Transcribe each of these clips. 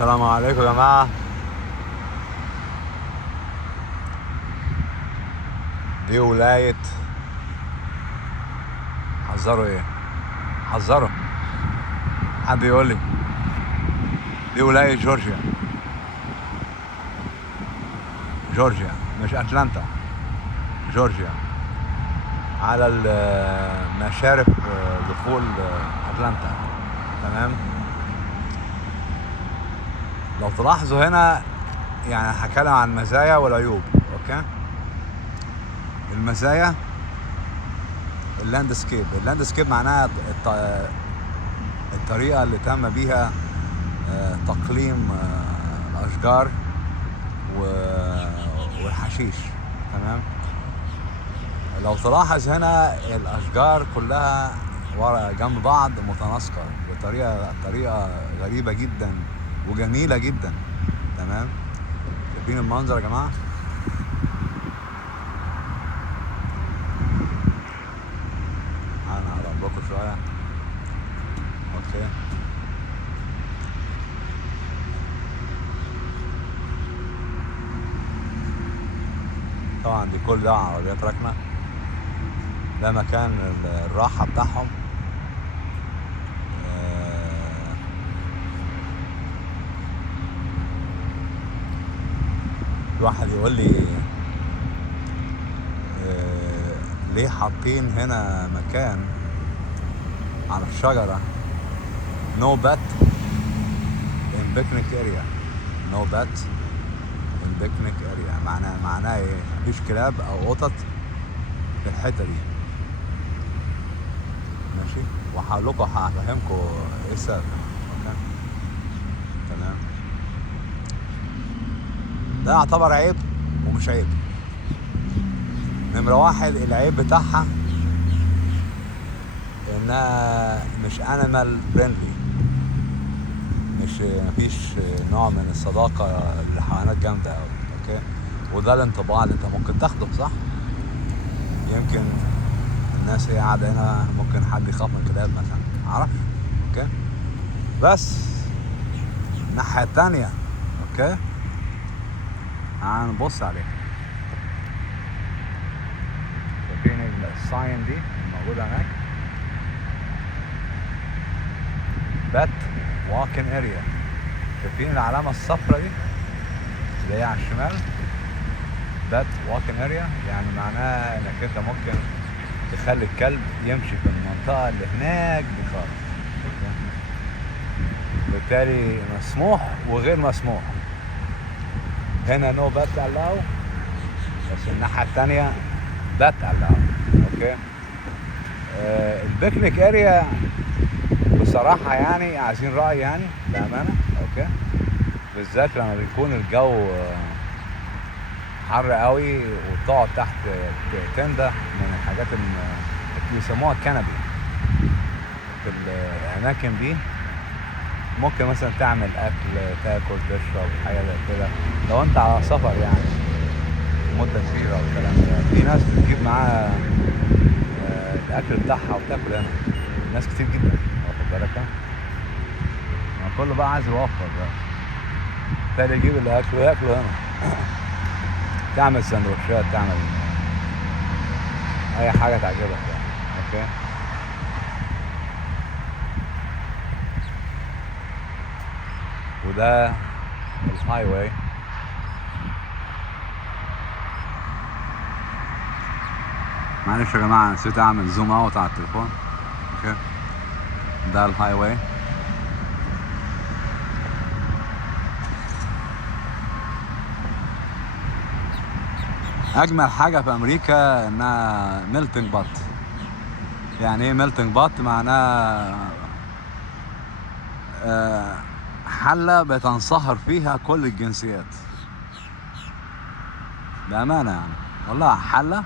السلام عليكم يا جماعة. دي ولاية حذروا ايه؟ حذروا حد يقول لي. دي ولاية جورجيا. جورجيا مش اتلانتا، جورجيا على مشارف دخول اتلانتا. تمام. لو تلاحظوا هنا يعني هتكلم عن المزايا والعيوب. اوكي، المزايا اللاندسكيب معناها الطريقة اللي تم بيها تقليم الأشجار والحشيش. تمام. لو تلاحظ هنا الأشجار كلها ورا جنب بعض متناسقة بطريقة غريبة جدا وجميلة جدا. تمام. شايفين المنظر يا جماعة؟ أنا هقرب لكم شوية. أوكي. طبعا دي كل ده عربيات راكنة. ده مكان الراحة بتاعهم. واحد يقول لي ليه حاطين هنا مكان على الشجرة no bat in picnic area. no bat in picnic area معناه ايه؟ مفيش كلاب او قطط في الحتة دي. ماشي. هفهمكم ايه السبب. اوكي. تمام. ده يعتبر عيب ومش عيب. نمرة واحد، العيب بتاعها انها مش انيمال فريندلي، مفيش نوع من الصداقة للحيوانات جامدة اوي. اوكي. وده الانطباع اللي انت ممكن تاخده، صح؟ يمكن الناس هي قاعدة هنا ممكن حد يخاف من الكلاب مثلا، معرفش. اوكي. بس الناحية التانية، اوكي، هنبص عليها. شايفين الساين دي موجودة هناك؟ بات واكن اريا. شايفين العلامة الصفراء دي اللي هي على الشمال؟ بات واكن اريا يعني معناها انك انت ممكن تخلي الكلب يمشي في المنطقة اللي هناك دي خالص. بالتالي مسموح وغير مسموح. هنا نو بات الاو، بس الناحية التانية بات الاو. اوكي. البيكنيك اريا بصراحة يعني عايزين رأي يعني بأمانة. اوكي. بالذات لما بيكون الجو حر قوي وتقعد تحت تندة من الحاجات اللي بيسموها كنبي في الأماكن دي. ممكن مثلا تعمل أكل، تاكل، تشرب حاجة زي كده لو أنت على سفر يعني مدة كبيرة والكلام ده. في ناس بتجيب معاها الأكل بتاعها وتاكل هنا، ناس كتير جدا، واخد بالك؟ كله بقى عايز يوفر بقى، بالتالي يجيب الأكل وياكله هنا. تعمل سندوتشات، تعمل اي حاجة تعجبك يعني. اوكي. وده الهاي واي. معلش يا جماعة نسيت اعمل زوم اوت على التليفون. اوكي. ده الهاي واي. اجمل حاجة في امريكا انها ميلتنج بوت. يعني ايه ميلتنج بوت؟ معناها حلة بتنصهر فيها كل الجنسيات. بأمانة يعني والله حلة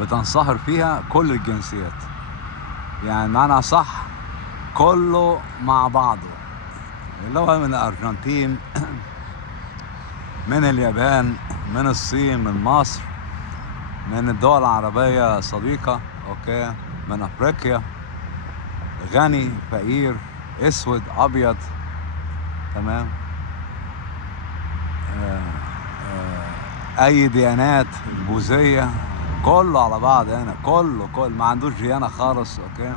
بتنصهر فيها كل الجنسيات. يعني معنى صح كله مع بعضه، اللي هو من الأرجنتين من اليابان من الصين من مصر من الدول العربية صديقة. اوكي. من افريقيا، غني فقير اسود ابيض. تمام. آه، اي ديانات، بوذية، كله على بعض هنا، كله ما عندوش ديانة خالص. اوكي،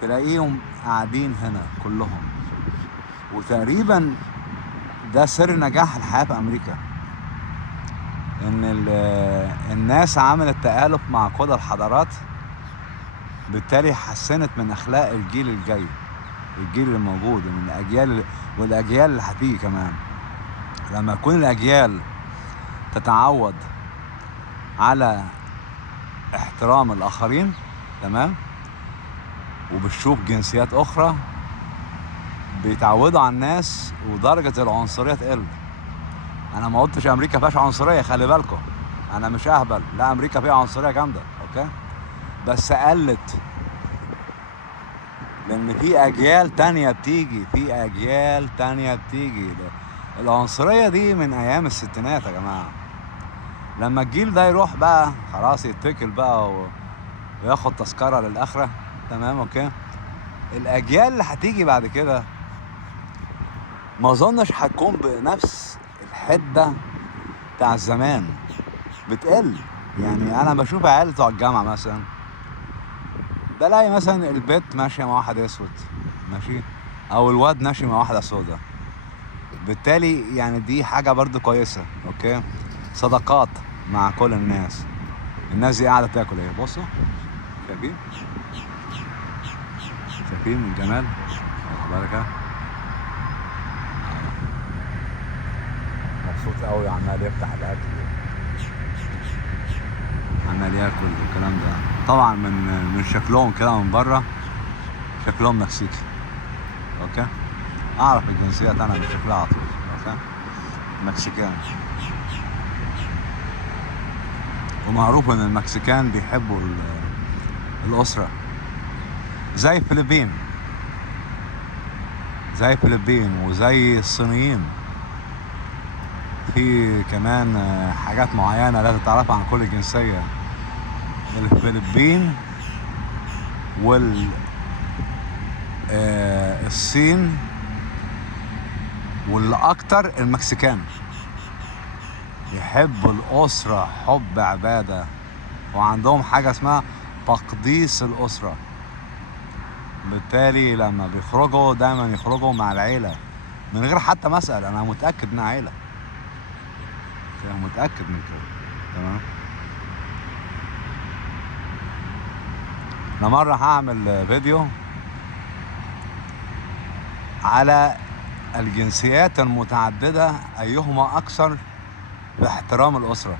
تلاقيهم قاعدين هنا كلهم. وتقريبا ده سر نجاح الحياة في امريكا، ان الناس عملت تآلف مع كل الحضارات، بالتالي حسنت من اخلاق الجيل الجاي، الجيل اللي موجود من الاجيال والاجيال اللي هتيجي كمان. لما يكون الاجيال تتعود على احترام الاخرين، تمام، وبتشوف جنسيات اخرى، بيتعودوا على الناس ودرجة العنصرية تقل. انا ما قلتش امريكا فيهاش عنصرية، خلي بالكم، انا مش اهبل، لا امريكا فيها عنصرية جامدة، اوكي، بس قلت لان في اجيال تانية بتيجي. العنصرية دي من ايام الستينات يا جماعة. لما الجيل ده يروح بقى خلاص يتكل بقى وياخد تذكرة للآخرة، تمام، اوكي، الاجيال اللي هتيجي بعد كده ما اظنش هتكون بنفس الحدة بتاع زمان، بتقل. يعني انا بشوف عيال بتوع الجامعة مثلا، بلاقي مثلا البنت ماشية مع واحد اسود، ماشي، او الواد ماشي مع واحدة سودا. بالتالي يعني دي حاجة برضو كويسة، اوكي، صداقات مع كل الناس. الناس دي قاعدة تاكل ايه، بصوا، شايفين الجمال، واخد بالك، مبسوط قوي، عمال يفتح الاكل، عمال ياكل والكلام ده. طبعا من شكلهم كده من بره شكلهم مكسيكي، اوكي، اعرف الجنسيات انا من شكلها على طول، اوكي، مكسيكان. ومعروف ان المكسيكان بيحبوا الاسره، زي الفلبين وزي الصينيين. في كمان حاجات معينة لازم تعرفها عن كل جنسية. الفلبين الصين، واللي اكتر المكسيكان يحبوا الاسرة حب عبادة، وعندهم حاجة اسمها تقديس الاسرة. بالتالي لما بيخرجوا دايما يخرجوا مع العيلة من غير حتى مسألة، انا متأكد انها عيلة، متأكد من كده، تمام. انا مرة هعمل فيديو على الجنسيات المتعددة أيهما أكثر باحترام الأسرة.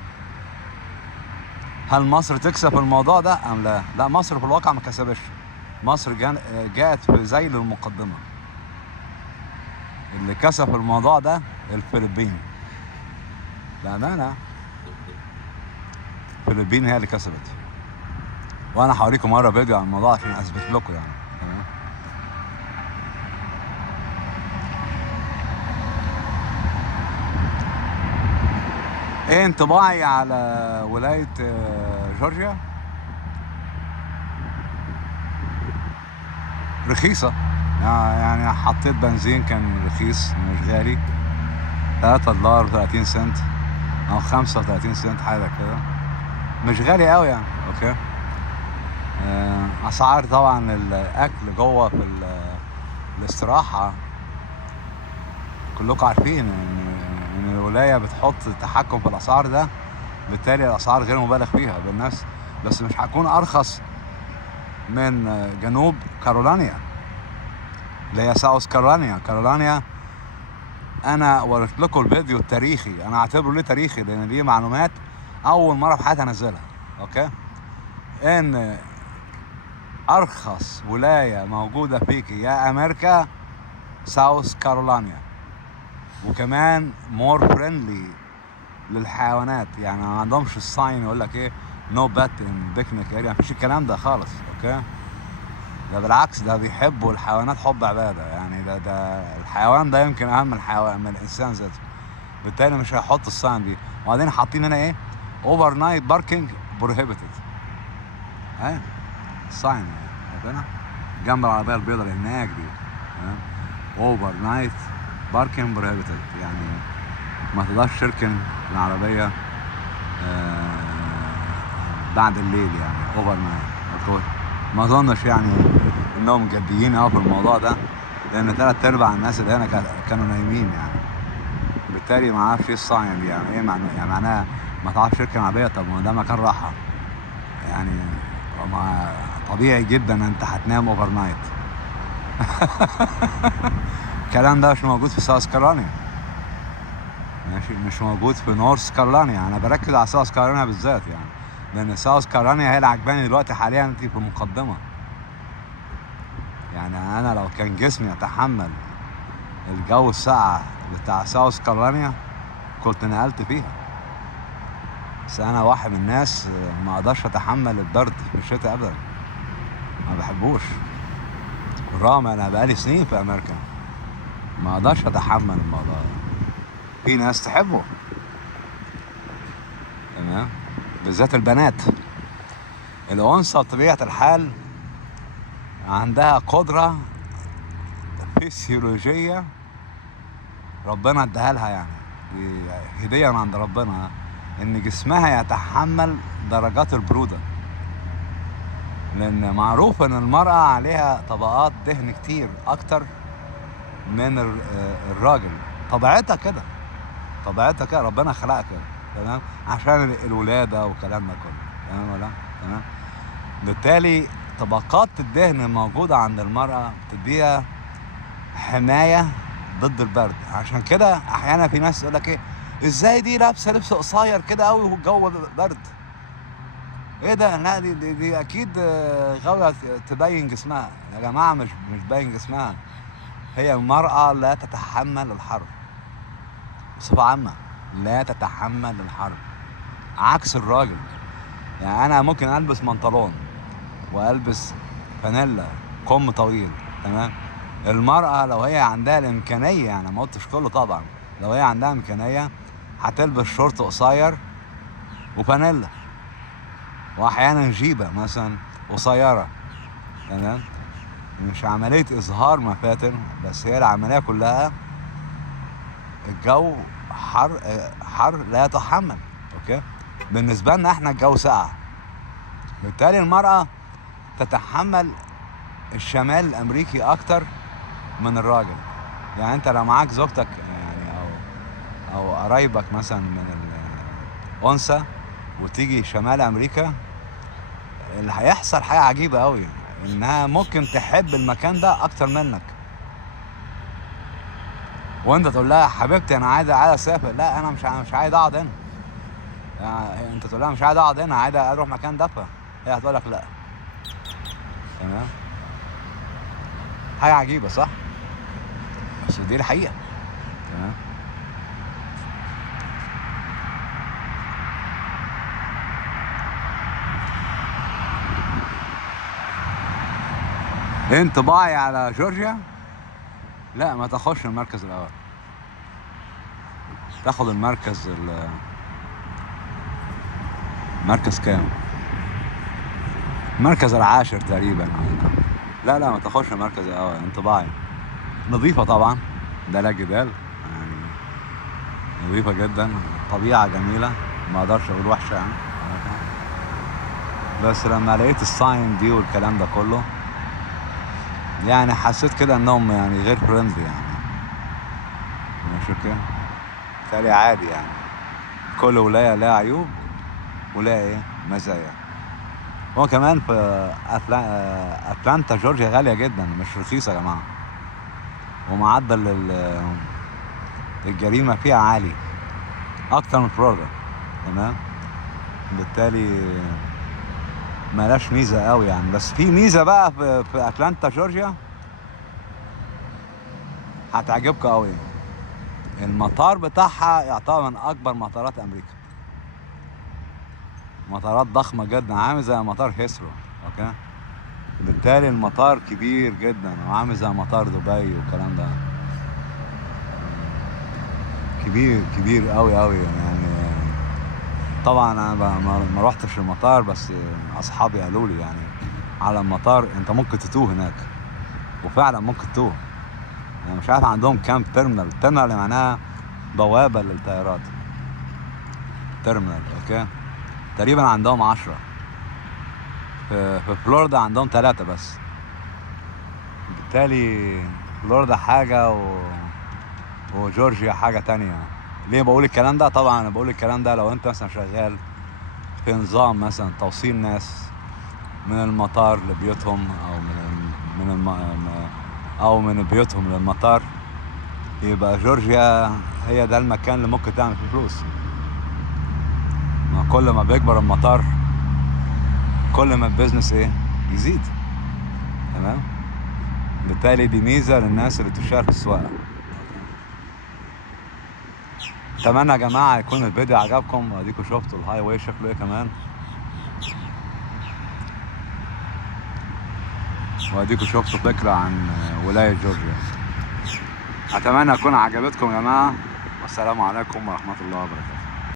هل مصر تكسب في الموضوع ده أم لا؟ لا، مصر في الواقع ما كسبش. مصر جاءت في ذيل المقدمة. اللي كسب في الموضوع ده الفلبين، بأمانة، الفلبين هي اللي كسبت. وأنا هوريكم مرة فيديو عن الموضوع عشان أثبت لكم يعني، تمام. ايه انطباعي على ولاية جورجيا؟ رخيصة، يعني حطيت بنزين كان رخيص مش غالي، $3 30 سنت او 35 سنت حاجة كده، مش غالي قوي يعني، اوكي. اسعار طبعا الاكل جوه في الاستراحة كلكم عارفين ان الولاية بتحط تحكم في الاسعار ده، بالتالي الاسعار غير مبالغ فيها بالناس، بس مش هتكون ارخص من جنوب كارولينا اللي هي ساوث كارولينا. انا وريت لكم الفيديو التاريخي، انا اعتبره ليه تاريخي لان دي معلومات اول مره في حياتي انزلها، اوكي، ان ارخص ولايه موجوده فيكي يا امريكا ساوث كارولينا، وكمان مور فريندلي للحيوانات. يعني ما عندهمش الساين يقول لك ايه نو بات ان بيكنيك اريا، مفيش الكلام ده خالص، اوكي. ده بالعكس، ده بيحبوا الحيوانات حب عباده، يعني ده الحيوان ده يمكن اهم من الحيوان من الانسان ذاته، بالتالي مش هيحط الساين دي. وبعدين حاطين هنا ايه اوفر نايت باركينج بروهيبيتد، اهي الساين هنا جنب العربيه البيضاء اللي هناك دي، اوفر نايت باركينج بروهيبيتد، يعني ما تقدرش تركن العربية بعد الليل يعني اوفر نايت. ما اظنش يعني انهم جديين قوي في الموضوع ده، لان 3/4 الناس اللي هنا كانوا نايمين يعني. بالتالي ما اعرفش ايه الصايم دي، يعني ايه يعني معناها ما تعرفش تركن عربية؟ طب ما ده مكان راحة يعني، ما طبيعي جدا انت هتنام اوفر نايت. الكلام ده مش موجود في ساوث كارولينا، ماشي، مش موجود في نورث كارولينا. انا بركز على ساوث كارولينا بالذات يعني، لان ساوث كارولينا هي اللي عجباني دلوقتي حاليا، انت في المقدمه. يعني انا لو كان جسمي يتحمل الجو الساقع بتاع ساوث كارولينا كنت نقلت فيها، بس انا واحد من الناس ما اقدرش اتحمل البرد في الشتاء ابدا، ما بحبوش. بالرغم انا بقالي سنين في امريكا ما اقدرش اتحمل الموضوع ده. في ناس تحبه، تمام، بالذات البنات. الانثى بطبيعه الحال عندها قدره فسيولوجيه ربنا اداها لها، يعني دي هديه من عند ربنا، ان جسمها يتحمل درجات البروده. لان معروف ان المراه عليها طبقات دهن كتير اكتر من الراجل. طبيعتها كده، طبيعتها كده، ربنا خلقها كده، تمام، عشان الولاده والكلام ده كله، تمام ولا تمام. بالتالي طبقات الدهن الموجوده عند المراه بتديها حمايه ضد البرد. عشان كده احيانا في ناس يقول لك ايه، ازاي دي لابسه لبس قصير كده قوي والجو برد؟ ايه ده؟ لا دي اكيد غاويه تبين جسمها. يا جماعه مش باين جسمها، هي المراه لا تتحمل الحر بصفه عامه، لا تتحمل الحر عكس الراجل. يعني انا ممكن البس بنطلون والبس فانيلا كم طويل، تمام. المرأة لو هي عندها الامكانية، يعني ما قلتش كله طبعا، لو هي عندها امكانية هتلبس شورت قصير وفانيلا، واحيانا جيبة مثلا قصيرة، تمام. مش عملية اظهار مفاتن، بس هي العملية كلها الجو حر لا يتحمل، اوكي. بالنسبة لنا احنا الجو ساقع، بالتالي المرأة تتحمل الشمال الامريكي اكتر من الراجل. يعني انت لو معاك زوجتك يعني او قرايبك مثلا من الانثى وتيجي شمال امريكا، اللي هيحصل حاجة عجيبة قوي، انها ممكن تحب المكان ده اكتر منك، وانت تقول لها حبيبتي انا عايز اسافر، لا انا مش عايز اقعد هنا. يعني انت تقول لها مش عايز اقعد هنا، عايز اروح مكان دفى، هي هتقول لك لا، تمام. حاجة عجيبة صح؟ بس دي الحقيقة، تمام. انطباعي على جورجيا، لا ما تاخدش المركز الاول، تاخد المركز مركز كام؟ المركز العاشر تقريبا. لا ما تاخدش المركز الاول. انطباعي نظيفة طبعا، ده لا جدال، يعني نظيفة جدا، طبيعة جميلة، ما اقدرش اقول وحشة يعني. بس لما لقيت الساين دي والكلام ده كله، يعني حسيت كده انهم يعني غير فريندلي يعني، مش كده؟ بالتالي عادي يعني، كل ولاية لها عيوب ولها ايه مزايا. هو كمان في اتلانتا جورجيا غالية جدا، مش رخيصة يا جماعة، ومعدل الجريمة فيها عالي اكتر من فلوريدا، تمام. بالتالي ملاش ميزة قوي يعني. بس في ميزة بقى في اتلانتا جورجيا هتعجبك قوي، المطار بتاعها يعتبر من اكبر مطارات امريكا، مطارات ضخمة جدا، عامل زي مطار هيثرو، اوكي. بالتالي المطار كبير جدا وعامل زي مطار دبي والكلام ده، كبير قوي يعني. طبعا انا ما روحتش المطار، بس اصحابي قالوا لي يعني على المطار انت ممكن تتوه هناك، وفعلا ممكن تتوه. انا مش عارف عندهم كام تيرمينال اللي معناها بوابة للطيارات، تيرمينال. اوكي، تقريبا عندهم 10. في فلوريدا عندهم 3 بس. بالتالي فلوريدا حاجة وجورجيا حاجة تانية. ليه بقول الكلام ده؟ طبعا انا بقول الكلام ده لو انت مثلا شغال في نظام مثلا توصيل ناس من المطار لبيوتهم، او من بيوتهم للمطار، يبقى جورجيا هي ده المكان اللي ممكن تعمل فيه فلوس. كل ما بيكبر المطار كل ما البيزنس يزيد. تمام. بالتالي دي ميزة للناس اللي بتشتغل في السواقة. اتمنى يا جماعة يكون الفيديو عجبكم، واديكم شفتوا الهاي واي شكله ايه كمان، واديكم شفتوا فكرة عن ولاية جورجيا. اتمنى تكون عجبتكم يا جماعة، والسلام عليكم ورحمة الله وبركاته.